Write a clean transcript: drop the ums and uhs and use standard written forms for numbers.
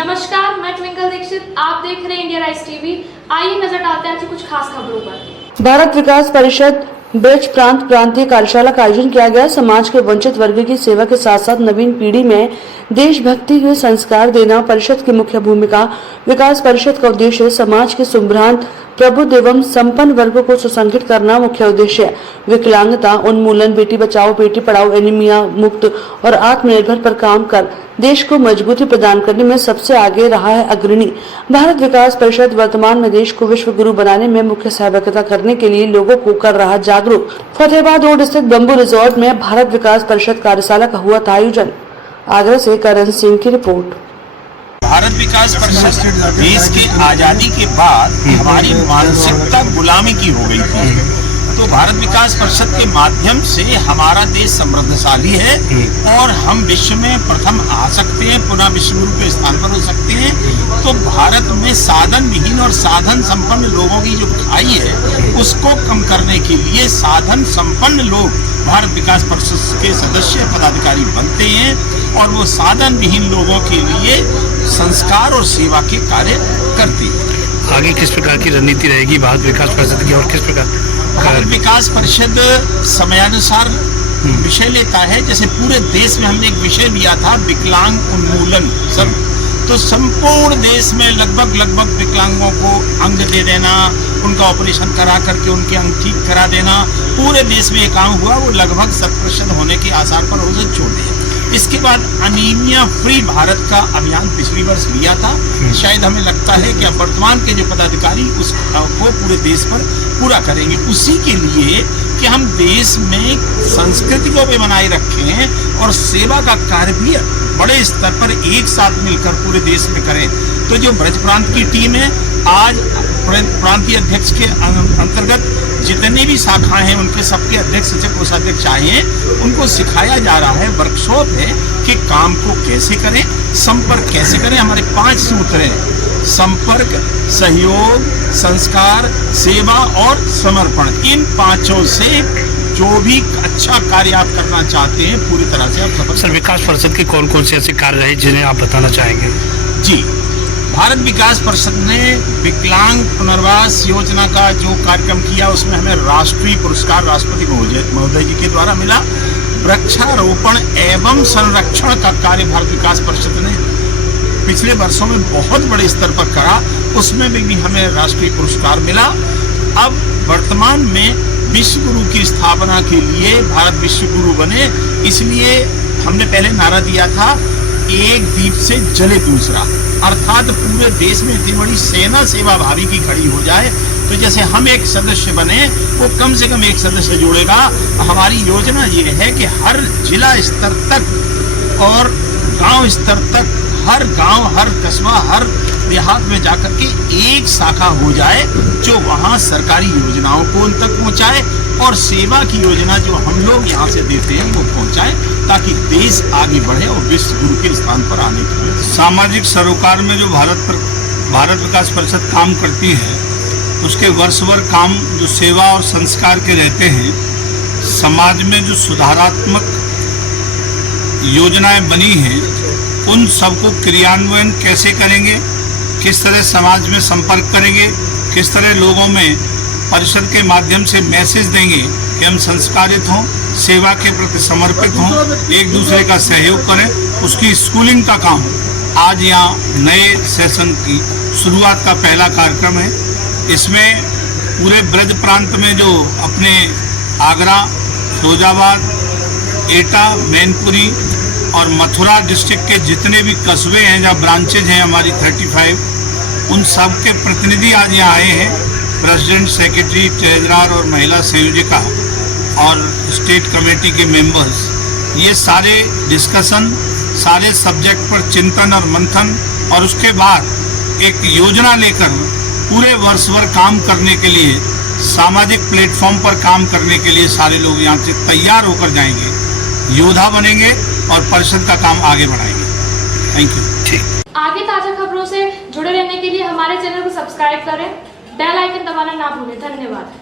नमस्कार, मैं ट्विंकल दीक्षित। आप देख रहे हैं इंडिया राइज टीवी। आइए नजर डालते हैं आज की कुछ खास खबरों पर। भारत विकास परिषद ब्रज प्रांत प्रांतीय कार्यशाला का आयोजन किया गया। समाज के वंचित वर्ग की सेवा के साथ साथ नवीन पीढ़ी में देशभक्ति के संस्कार देना परिषद की मुख्य भूमिका। विकास परिषद का उद्देश्य समाज के संभ्रांत, प्रबुद्ध एवं संपन्न वर्ग को सुसंगठित करना मुख्य उद्देश्य है। विकलांगता उन्मूलन, बेटी बचाओ बेटी पढ़ाओ, एनीमिया मुक्त और आत्मनिर्भर पर काम कर देश को मजबूती प्रदान करने में सबसे आगे रहा है अग्रणी। भारत विकास परिषद वर्तमान में देश को विश्व गुरु बनाने में मुख्य सहभागिता करने के लिए लोगों को कर रहा जागरूक। फतेहाबाद रोड स्थित बंबू रिजॉर्ट में भारत विकास परिषद कार्यशाला का हुआ था आयोजन। आगरा से करण सिंह की रिपोर्ट। भारत विकास परिषद देश की आजादी के बाद हमारी मानसिकता गुलामी की हो गई थी, तो भारत विकास परिषद के माध्यम से हमारा देश समृद्धशाली है और हम विश्व में प्रथम आ सकते हैं, पुनः विश्व गुरु के स्थान पर हो सकते हैं। तो भारत में साधन विहीन और साधन संपन्न लोगों की जो खाई है उसको कम करने के लिए साधन संपन्न लोग भारत विकास परिषद के सदस्य पदाधिकारी बनते हैं और वो साधन विहीन लोगों के लिए संस्कार और सेवा के कार्य करते हैं। आगे किस प्रकार की रणनीति रहेगी भारत विकास परिषद की और किस प्रकार? भारत विकास परिषद समयानुसार विषय लेता है। जैसे पूरे देश में हमने एक विषय लिया था विकलांग उन्मूलन सब, तो संपूर्ण देश में लगभग विकलांगों को अंग दे देना, उनका ऑपरेशन करा करके उनके अंग ठीक करा देना, पूरे देश में ये काम हुआ। वो लगभग 100% होने के आसार पर उसे छोड़ दिया। इसके बाद अनीमिया फ्री भारत का अभियान पिछली वर्ष लिया था। शायद हमें लगता है कि अब वर्तमान के जो पदाधिकारी उसको पूरे देश पर पूरा करेंगे। उसी के लिए कि हम देश में संस्कृति को भी बनाए रखें और सेवा का कार्य भी बड़े स्तर पर एक साथ मिलकर पूरे देश में करें। तो जो ब्रज प्रांत की टीम है, आज प्रांतीय अध्यक्ष के अंतर्गत जितने भी शाखाएं हैं उनके सबके अध्यक्ष सचिव कोषाध्यक्ष आए हैं, उनको सिखाया जा रहा है, वर्कशॉप है कि काम को कैसे करें, संपर्क कैसे करें। हमारे 5 सूत्र हैं: संपर्क, सहयोग, संस्कार, सेवा और समर्पण। इन 5 से जो भी अच्छा कार्य आप करना चाहते हैं पूरी तरह से आप सफल। सर, विकास परिषद के कौन कौन से ऐसे कार्य रहे जिन्हें आप बताना चाहेंगे? जी, भारत विकास परिषद ने विकलांग पुनर्वास योजना का जो कार्यक्रम किया उसमें हमें राष्ट्रीय पुरस्कार राष्ट्रपति महोदय जी के द्वारा मिला। वृक्षारोपण एवं संरक्षण का कार्य भारत विकास परिषद ने पिछले वर्षों में बहुत बड़े स्तर पर करा, उसमें भी हमें राष्ट्रीय पुरस्कार मिला। अब वर्तमान में विश्व गुरु की स्थापना के लिए भारत विश्व गुरु बने, इसलिए हमने पहले नारा दिया था एक दीप से जले दूसरा, अर्थात पूरे देश में इतनी बड़ी सेना सेवा भावी की खड़ी हो जाए। तो जैसे हम एक सदस्य बने, वो कम से कम एक सदस्य जोड़ेगा। हमारी योजना ये है कि हर जिला स्तर तक और गांव स्तर तक, हर गांव, हर कस्बा, हर देहात में जाकर के एक शाखा हो जाए जो वहां सरकारी योजनाओं को उन तक पहुंचाए और सेवा की योजना जो हम लोग यहाँ से देते हैं वो पहुंचाए, ताकि देश आगे बढ़े और विश्व गुरु के स्थान पर आने के लिए। सामाजिक सरोकार में जो भारत विकास परिषद काम करती है, उसके वर्षभर काम जो सेवा और संस्कार के रहते हैं। समाज में जो सुधारात्मक योजनाएं बनी हैं उन सबको क्रियान्वयन कैसे करेंगे, किस तरह समाज में संपर्क करेंगे, किस तरह लोगों में परिषद के माध्यम से मैसेज देंगे कि हम संस्कारित हों, सेवा के प्रति समर्पित हों, एक दूसरे का सहयोग करें, उसकी स्कूलिंग का काम आज यहाँ नए सेशन की शुरुआत का पहला कार्यक्रम है। इसमें पूरे ब्रज प्रांत में जो अपने आगरा, फिरोजाबाद, एटा, मैनपुरी और मथुरा डिस्ट्रिक्ट के जितने भी कस्बे हैं जहाँ ब्रांचेज हैं हमारी 35, उन सब के प्रतिनिधि आज यहाँ आए हैं। प्रेसिडेंट, सेक्रेटरी, ट्रेजरर और महिला संयोजिका और स्टेट कमेटी के मेंबर्स, ये सारे डिस्कशन, सारे सब्जेक्ट पर चिंतन और मंथन और उसके बाद एक योजना लेकर पूरे वर्ष भर काम करने के लिए, सामाजिक प्लेटफॉर्म पर काम करने के लिए सारे लोग यहाँ से तैयार होकर जाएंगे, योद्धा बनेंगे और परिषद का काम आगे बढ़ाएंगे। Thank you. ठीक। आगे ताजा खबरों से जुड़े रहने के लिए हमारे चैनल को सब्सक्राइब करें, बेल आइकन दबाना ना भूलें। धन्यवाद।